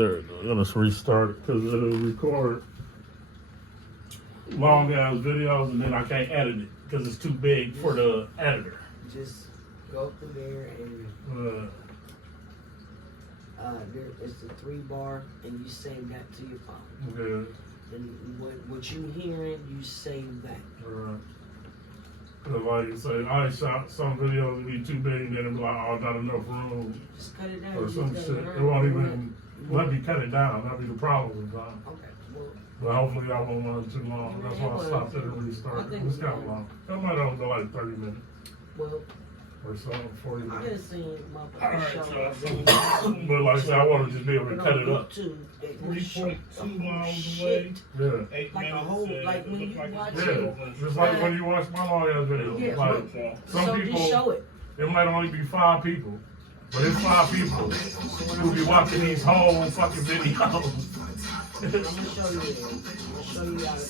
There it goes. Let's restart it because it'll record long ass videos and then I can't edit it because it's too big for the editor. Just go through there and it's the 3-bar and you save that to your phone. Okay. And what you hearing, you save that. Alright. Cause like you say, I shot some videos that be too big and then it'll be like, oh, not enough room. Just cut it down. Or some shit. It won't even let me cut it down. That'll be the problem with that. Okay. Well, But hopefully I won't run too long. That's why I stopped it and restarted. It's kind of long. It might only go like 30 minutes well, or so, 40 I minutes. done seen motherfuckers Alright, show so, but up. like I said, I want to just be able to cut it up. 3.2 miles away. Yeah. 8 Like a minutes, whole, like it when looks you like watch it's Yeah. it. Just like when you watch my long ass videos. Yeah. Like some So people, just show it. it might only be 5 people. But it's 5 people who be watching these whole fucking videos. I'm gonna show you it. I'm gonna show you how to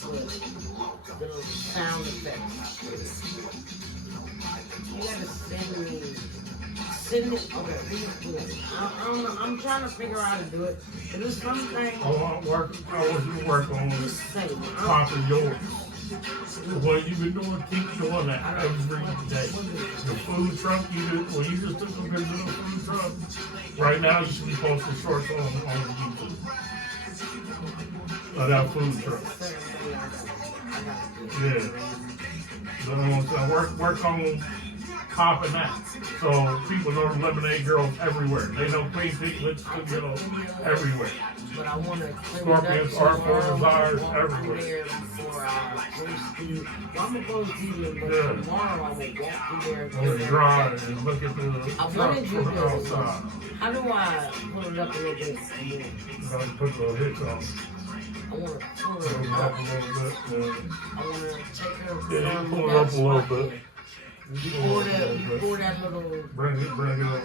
put the sound effects. You gotta send it. Okay, I don't know. I'm trying to figure out how to do it. But there's something. I want you to work on Just say, popping yours. What you've been doing, keep doing that every day. The food truck, you just took a picture of the food truck. Right now, you should be posting shorts on YouTube. Of that food truck. Yeah. So work on popping that. So people know the Lemonade Girls everywhere. They know Queen Pete Lit Studio everywhere. But I want to Scorpions, Art for Desires everywhere. I'm gonna go through there, but Yeah. tomorrow I will walk through there. On the drive and look at the I truck wanted you from to. outside. How do I pull it up a little bit more? You gotta put the hits on. I want to pull Put it it up up. a little bit. I want to take her Yeah, you from pull it that up a little spot bit. there. Before that little. Bring it up, you know,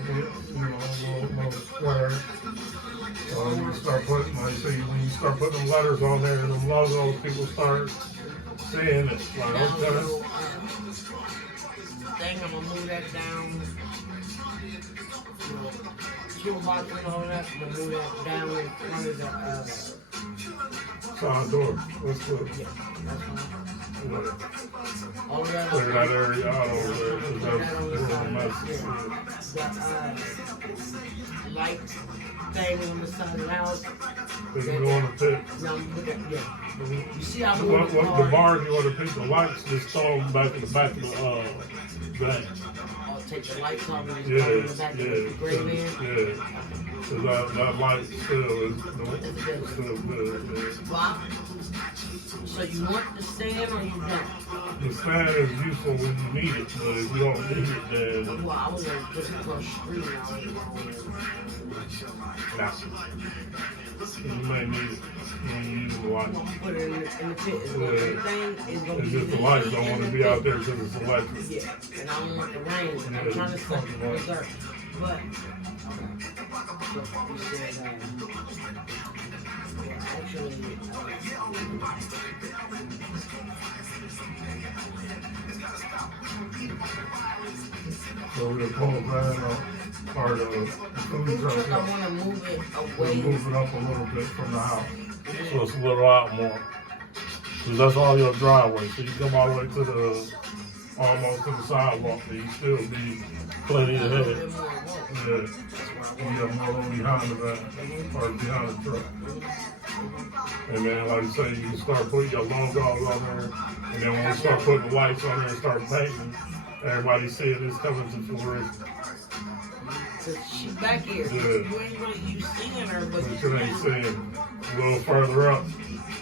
a little square. You start putting, like, see, when you start putting them letters on there and them logos, people start seeing it. Like, Down okay. little, thing, I'm gonna move that down. Toolbox and all that. I'm gonna move that down in front of the. Side door. Let's put Yeah, that's fine. All clear that. that area out over there. 'Cause that's a mess. The light thing on the side of the house. Then you go on the pit. Now I'm looking at you see how What the bars you want to pick the lights, just throw them back in the back of the van. I'll take the lights off and just Yeah, throw it in the back of the gray van. yeah. Cause that light still is still good. Wow. So you want the stand or you don't? Yeah. The stand is useful when you need it, but if you don't need it, then Well, I was gonna just across the street and I was nah. You may need it when you use the light. put it in the pit. It's Yeah. the thing is gonna It's be just the lights don't want to be out there because it's electric. Yeah, and I don't want the rain. I'm trying to set the reserve. But you said actually So we're pulling that part of the food truck. I want to move it We'll away. move it up a little bit from the house. So it's a little out more. Cause that's all your driveway. So you come all the way to the, almost to the sidewalk, but you still be plenty of head. Yeah. You got more room behind the van, or behind the truck. And then, like I say, you can start putting your logos on there. And then when we start putting the lights on there and start painting, everybody see it is coming to fruition. She's back here. Yeah. You ain't really you seeing her, but But you ain't seeing a little further up.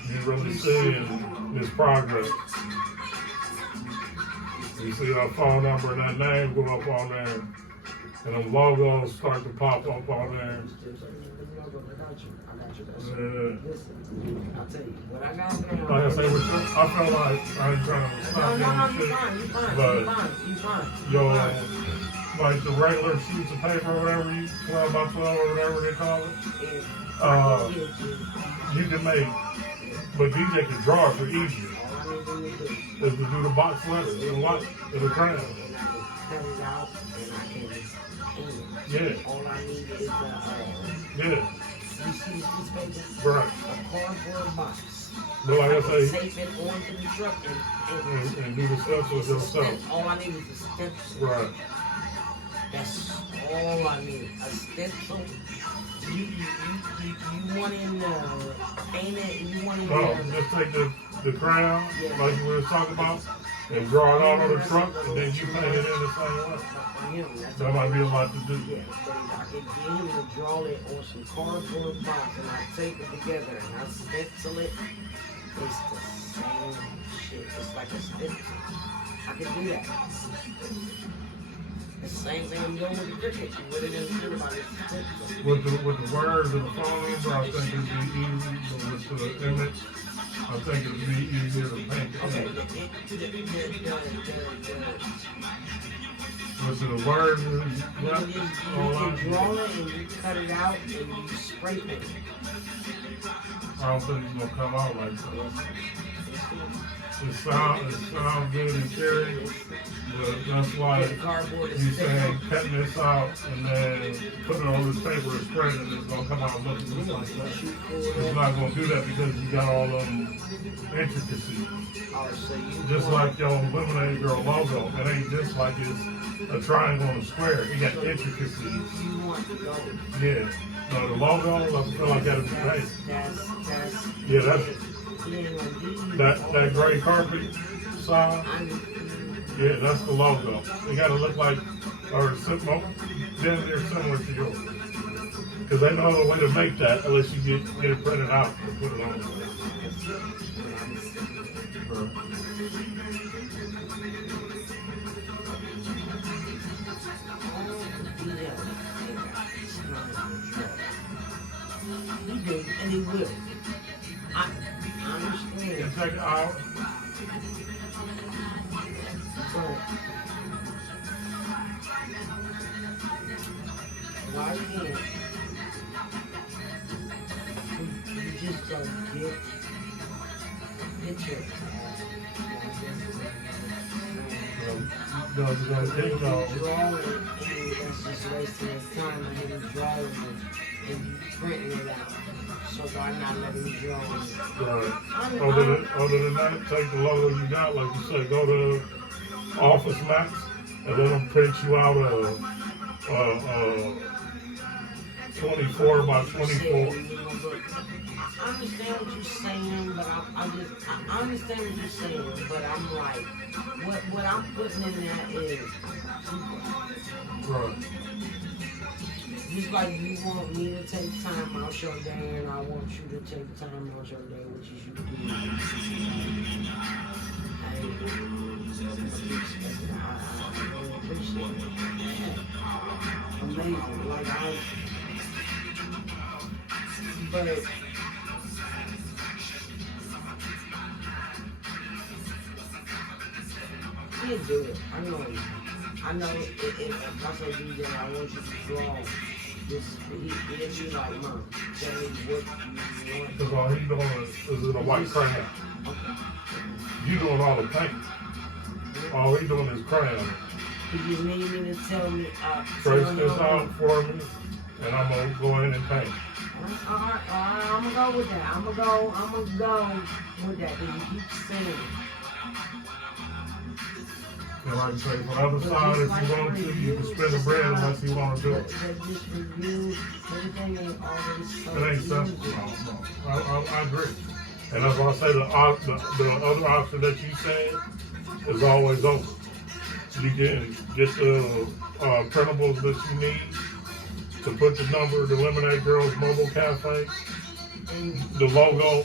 You really seeing this progress. You see that phone number and that name go up on there. And them logos start to pop up on there. Yeah. Listen, I'll tell you what I got now. Like I say, I feel like I ain't trying to stop No, you you're shit, fine, you're fine, but you're fine. your, like the regular sheets of paper or whatever, 12 by 12 or whatever they call it, you can make, but DJ can draw it for easier. Is to do the box letters and light and the crayon. Cut it out and I can paint it. Yeah, All I need is yeah. You see this paper? Right. A cardboard box. But like I say, tape it onto the truck and and do the stuff with yourself. all I need is a stencil. Right. That's all I need. A stencil. You want in paint it? You want in No, just take the crown, like we were talking about, and draw it all on the truck, and then you paint it in the same way. That might be a lot to do. Yeah, but I can get him to draw it on some cardboard box, and I tape it together, and I stencil it. It's the same shit. It's like a stencil. I can do that. The same thing I'm doing with the cricket. You really didn't think about it. With the words and the phone number, I think it'd be easy, but with the image, I think it'd be easier to paint the Okay, image. the With the words and you yeah, can all draw that. it and you cut it out and you spray paint it. I don't think it's gonna come out like that. It sounds good in theory, but that's why The cardboard is he's thick. saying cutting this out and then putting it on this paper and spraying it, it's gonna come out looking just like that. It's not gonna do that because you got all them intricacies. Just like your Lemonade Girl logo, it ain't just like it's a triangle and a square. It got intricacies. You want to go. Yeah. No, the logo, I feel like that'd be nice. That's Yeah, that's that that gray carpet sign. Yeah, that's the logo. It gotta look like or similar to yours. Because they know the way to make that unless you get it printed out and put it on. He did, and he will. I understand. It take an hour. But why can't you just don't get a picture? Gonna You take draw off. it, and that's just wasting his time. I didn't draw it, and you printing it out. So why not let me draw it? Right. Other than that, take the logo you got, like you said, go to Office Max, and let them print you out a 24 by 24. I understand what you're saying, but I understand what you're saying, but I'm like, what I'm putting in that is, Right. just like you want me to take time out your day, and I want you to take time out your day, which is you do. I appreciate it. Amazing, like but he'll do it. I know him. I know if I say DJ, I want you to draw this. He'll be like, Mom, tell me what you want. Because all he doing is in a white crayon. Okay. You doing all the paint. All he doing is crayon. You just need me to tell me. Trace this out for me, and I'm gonna go in and paint. Alright, I'm gonna go with that. I'm gonna go with that. Because you keep saying it. And like I say, for the other side, if you want to, you can spend the bread unless you want to do it. But just review everything ain't always so It ain't simple. easy. No. I agree. And that's why I say the other option that you said is always open. You can get the printables that you need to put the number, the Lemonade Girls Mobile Cafe, the logo.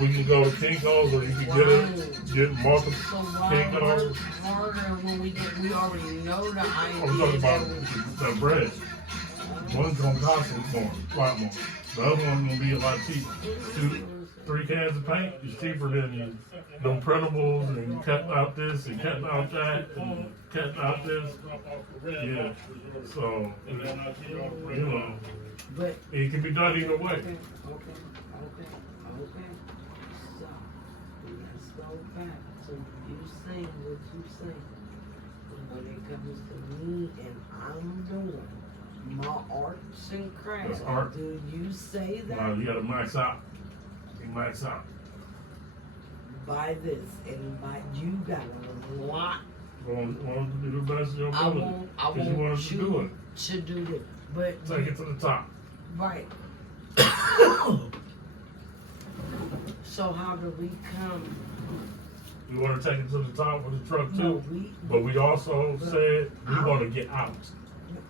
We can go to Kinko's, or you can get multiple So why Kinko's. harder when we already know the I'm idea talking that about the bread. One's gonna cost a lot more. The other one's gonna be a lot cheaper. 3 cans of paint is cheaper than them printables and cutting out this and cutting out that and cutting out this. Yeah. So, you know, but it can be done either way. okay. So let's go back. So you saying what you saying. When it comes to me and I'm doing, My arts and crafts. That's art. Do you say that? You gotta max out. You max out. Buy this and buy. You got a lot. Want to do the best of your I ability. want. I Because you want want us to do it. to do this, but Take it to the top. right. So how do we come? We want to take it to the top with the truck No, too. But we also said we want to get out.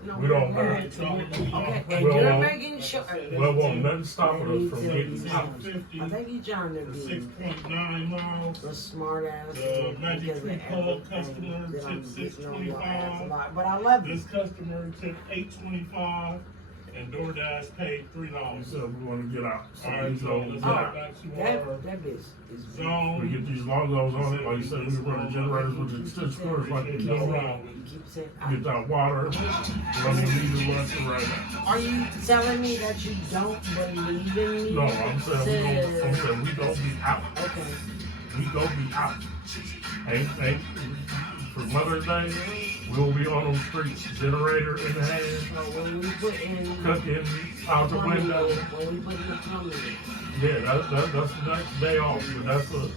No, We don't we're- mind. Okay, and We you're don't- making sure. We don't want nothing stopping us from getting out. I think you're trying to The be 6.9 miles. a smart ass. The because Magic of Tree Club everything customer that I'm took getting on your ass a 625. lot. But I love you. This customer took $8.25 and DoorDash paid We $3. said we want to get out. So All right, we so go let's get get out. back to our That bitch is We zone. get these logos on it. Like you said, we run the generators with the extension cords like you No know. wrong. You keep saying. Get that water. Run the meter running right now. Are you telling me that you don't believe in me? No, I'm saying we don't be out. Okay. We go be out. Ain't for Mother's Day, we'll be on those streets, generator in the hand, So when we put in cooking out the window. when we put in the plumbing, Yeah, that's the next day off.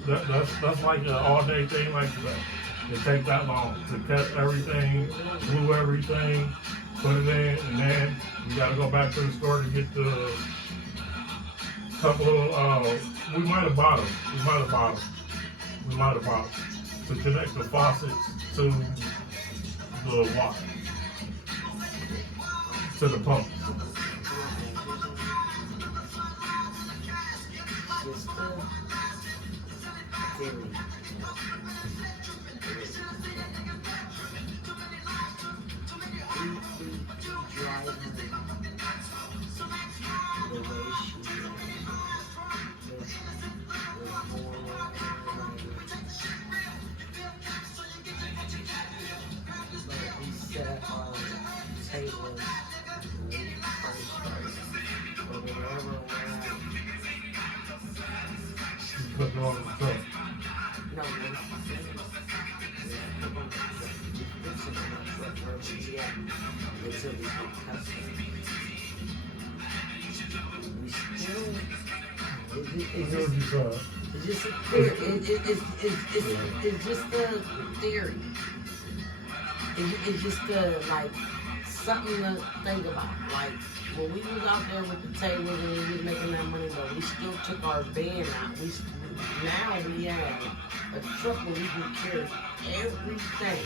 But that's like an all day thing like that. It take that long to cut everything, glue everything, put it in, and then we gotta go back to the store to get the couple of we might have bought them. To connect the faucets to the water. To the pump. just theory. Drive her the way she is. We set our tables or wherever we're at. Put it on the truck. No, until we get customers. We still, Here's your truck. it's just a theory. It's just a theory. It's just like something to think about. Like when we was out there with the tables and we was making that money, but we still took our van out. Now we have a truck where we can carry everything,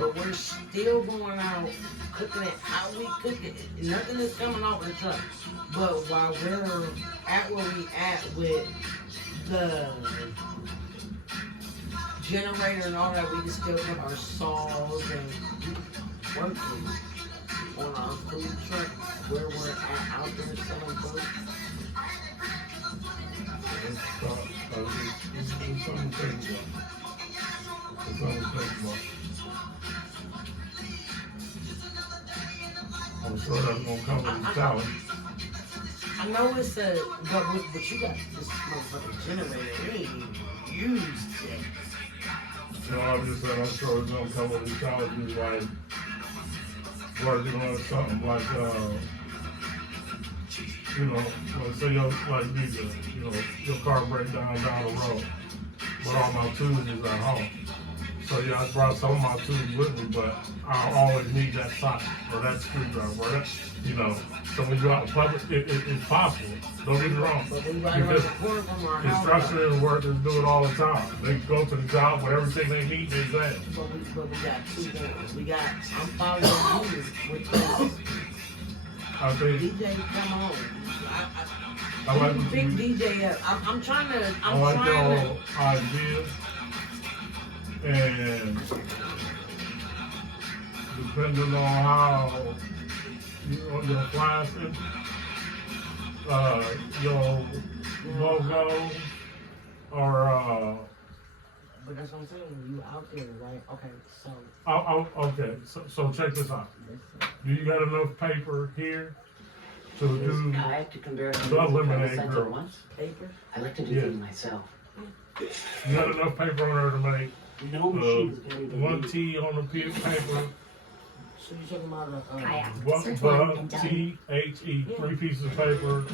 but we're still going out cooking it how we cook it. Nothing is coming off the truck. But while we're at where we at with the generator and all that, we can still put our saws and working on our food truck where we're at out there selling food. It's something to think about. It's something to think about. I'm sure that's gonna come with a challenge. I know it's but you got this motherfucking generator. We ain't even used it. You know, I'm just saying, I'm sure it's gonna come with a challenge. Like working on something like, you know, let's say like these, you know, your car breaks down the road, but all my tools is at home. So yeah, I brought some of my tools with me, but I always need that socket or that screwdriver, or that, you know. So when you're out in public, it's possible. Don't get me wrong. But we right around Because the corner from our house. construction workers do it all the time. They go to the job with everything they need, they say. But we got two things. I'm following you with this. I think DJ, come on. I like what Pick you, DJ up. I'm trying to. I like your idea, and depending on how your plastic, your logo, or But that's what I'm saying. You out there, right? Okay, so. okay. So check this out. Do you got enough paper here to do? I like to compare The lemonade center girl. once. Paper? I like to do Yeah. things myself. You got enough paper on there to make No machine is going to one T on the paper, So you talking about Kayak. But, Search one and done. T-H-E, 3 pieces of paper,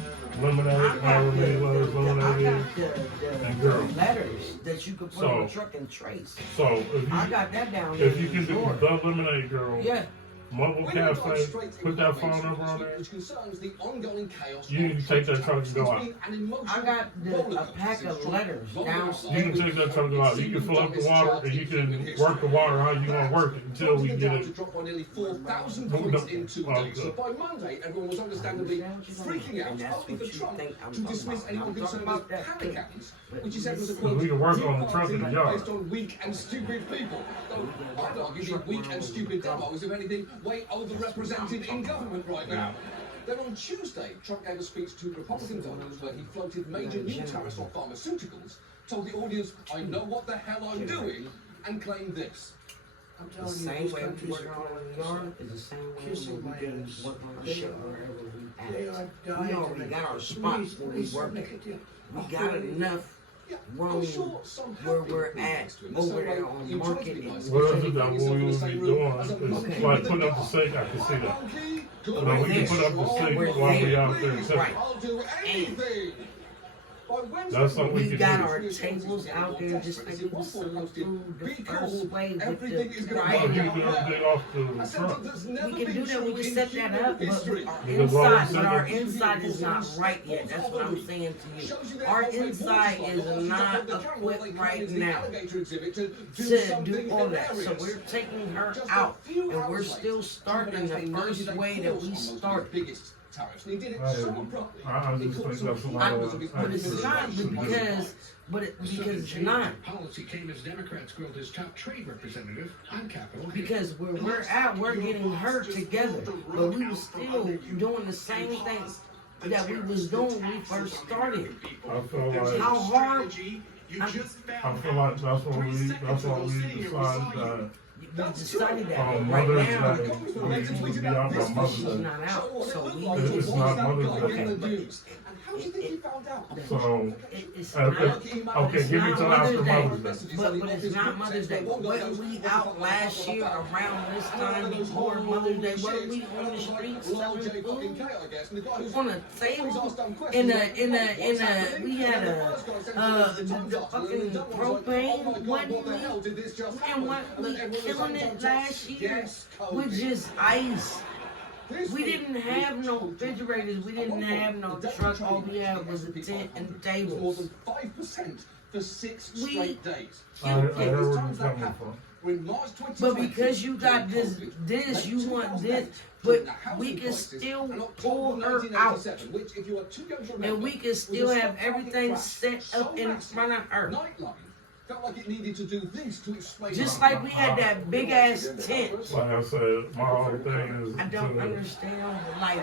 lemonade, I got however many letters I lemonade got is. and the girl. letters that you could put on the truck and trace. So I got that down if there you in can the do drawer. the lemonade girl, Yeah. mobile cafe, put that phone number on there. Which concerns the ongoing chaos. You need to take that truck and go out. I got a pack of letters You downstairs. can take that truck and go out. You can fill up the water and you can work the water how you want to work it until we get it. dropped by nearly 4,000 Hold points up. in 2 Oh, days. So by Monday, everyone was understandably freaking out, And that's only what for you Trump think I'm to talking dismiss about. anyone I'm concerned talking as about that panic too. actions, But which he said was a listen. quote, We can work on the truck in the yard. based on weak and stupid people. Though I'd argue the weak and stupid demos, if anything, way overrepresented in government right now. Then on Tuesday, Trump gave a speech to Republican donors where he floated major new tariffs on pharmaceuticals, told the audience, I know what the hell I'm doing, and claimed this. The I'm telling you, same this way we country's work on the yard is the same way kissing we my can ass. work on our They shit are- wherever we They at. are We dying. already to got our make- spots Please, where we please, work look at. at you. We got enough Yeah, room I'm sure some where have been we're pretty at nice to him. over So, there like, on you try to be marketing. nice, What you else try is to that put what we yourself in the would be same doing? room as a It's monkey like with a putting up the dog. sink, I can see that. Monkey, good You know, we can idea. put up the sink We're while we there. out there too. Right. I'll do anything. By Wednesday, That's something we We can got do. our tables out there just like we was selling food the first way with Everything is the gonna Oh, be you riot. can do everything off A the truck. sentence that's never We can been do that, we true can in set that human up, but history. our Because what I'm inside, but our saying- inside is not right yet. That's what I'm saying to you. Shows you that Our homemade inside water is slide not off the camera, equipped they right come into the now alligator exhibit to do to something do all that. So hilarious. we're taking her Just a out, few and we're hours still later, starting Trump the announced a first 90-day way that pause we on most of the started. biggest tariffs, and he did it I- so abruptly. I He just caught think some that's a heat lot of- because of his But it's own not personal because, because it's not. Policy came as Democrats grilled his top trade representative on Capitol Hill. Because where we're at, we're getting her together. But we was still doing the same thing that we was doing when we first started. I feel like How hard I feel like that's why we decided that we decided that on right Mother's now. Day we would be out on Mother's She's Day. not out, so we It's not Mother's Day. And how do you think he found out? So It's okay, not. okay, give me till after Mother's Day. But it's not Mother's Day. Wasn't we out last year around this time before Mother's Day? Wasn't we on the streets selling food? On a table? In a, we had the fucking propane, wasn't we? And what, we killing it last year with just ice. We didn't have no refrigerators, we didn't have no truck, all we had was a tent and More tables. than 5% for 6 We- straight days. I heard This where you're time's that coming happened. from. When March 2020, But because you got this, you want this, but we can still pull her out. Which, if you are too young to remember, And we can still have everything set up in front of her. Nightline felt like it needed to do this to explain. Just like we had that big ass tent. Like I said, my whole thing is I don't to, understand, like,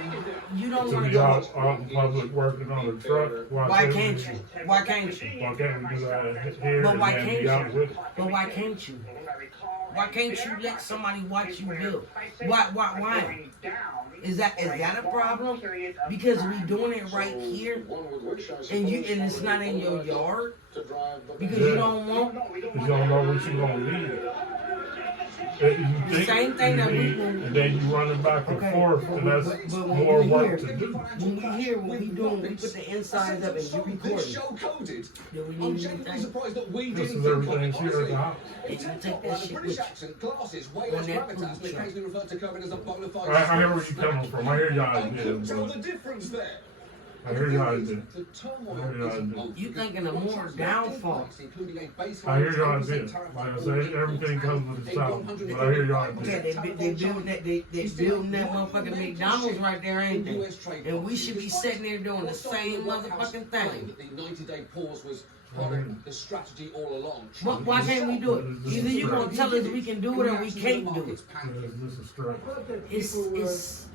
you don't to wanna be go, out in public working on the truck. why can't you? Why can't you? Why can't we do that here But and why then can't be out you? with it? But why can't you? Why can't you let somebody watch you build? Why? Is that a problem? Because we doing it right here, and it's not in your yard because you don't want. Because you don't know what you're going to need. You think Same thing you that we need, do. and then you running back and Okay, forth, and that's but more when we work here, to do. when we here, what we doing, we put the insides up and you This record it. show coded. Do we I'm need genuinely anything? surprised that we This didn't is think of everything's it. here at the Honestly, house. And you take that a shit British with you. accent, glasses, way On less that gravitas, and food truck. occasionally referred to COVID as a bona fide. I hear where you're coming from. I hear your I idea, couldn't tell but the difference there. I hear your idea. The turmoil I hear your isn't idea. over. You thinking of more downfall. Including a baseline I hear your 10% idea. tariff Like I on say, all everything imports comes with and its a time. But I hear your idea. Okay, they building that they building that motherfucking McDonald's right there, ain't they? And we should be sitting there doing the same motherfucking thing. The 90-day pause was part of the strategy all along. Why can't we do it? Either you gonna tell us we can do it or we can't do it. This is straight. It's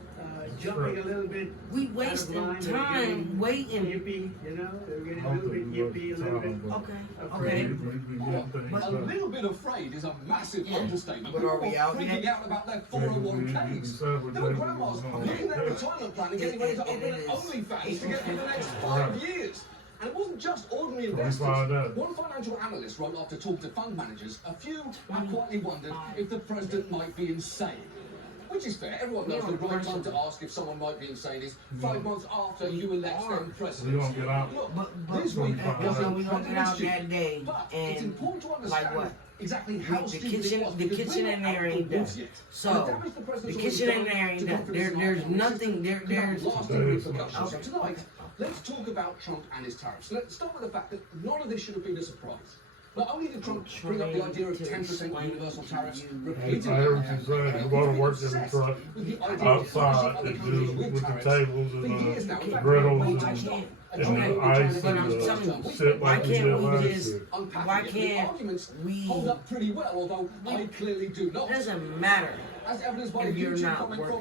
Jumping a little bit. we wasting out of line, time waiting. Yippee, you know, they're getting I a don't little bit think we yippee, a little bit. Okay, We okay. get things A done. little bit afraid is a massive Yeah. understatement. But are we People out freaking yet? out about their We 401ks. said we're There were doing grandmas it. looking at their retirement plan and getting ready to open an OnlyFans to get through the next 5 years. And it wasn't just ordinary investors. find out. One financial analyst wrote after talking to fund managers, a few have quietly wondered if the president might be insane. Which is fair. Everyone knows the right time to ask if someone might be insane is 5 months after you elect them We president. gonna get out. Look, But this week so we gonna get out that day but it's and important to understand like what? exactly how The stupid it kitchen, was, the because kitchen we're in not there out ain't the done. woods yet. So The damage the the president's kitchen already in there ain't done done. to There's confidence in our nothing. democracy There's could have lasting There is repercussions. So okay. tonight, let's talk about Trump and his tariffs. Let's start with the fact that none of this should have been a surprise. Not only did Trump bring up the idea of 10% universal tariffs, repeatedly, I heard what you said. You gotta work in the truck outside to do with the tables and the griddles and the ice But I'm and telling the you, shit why like we can't did we last just? year. Why can't we? hold up pretty well, although I clearly do not. It doesn't matter As evidenced by if the you're YouTube not comment working. from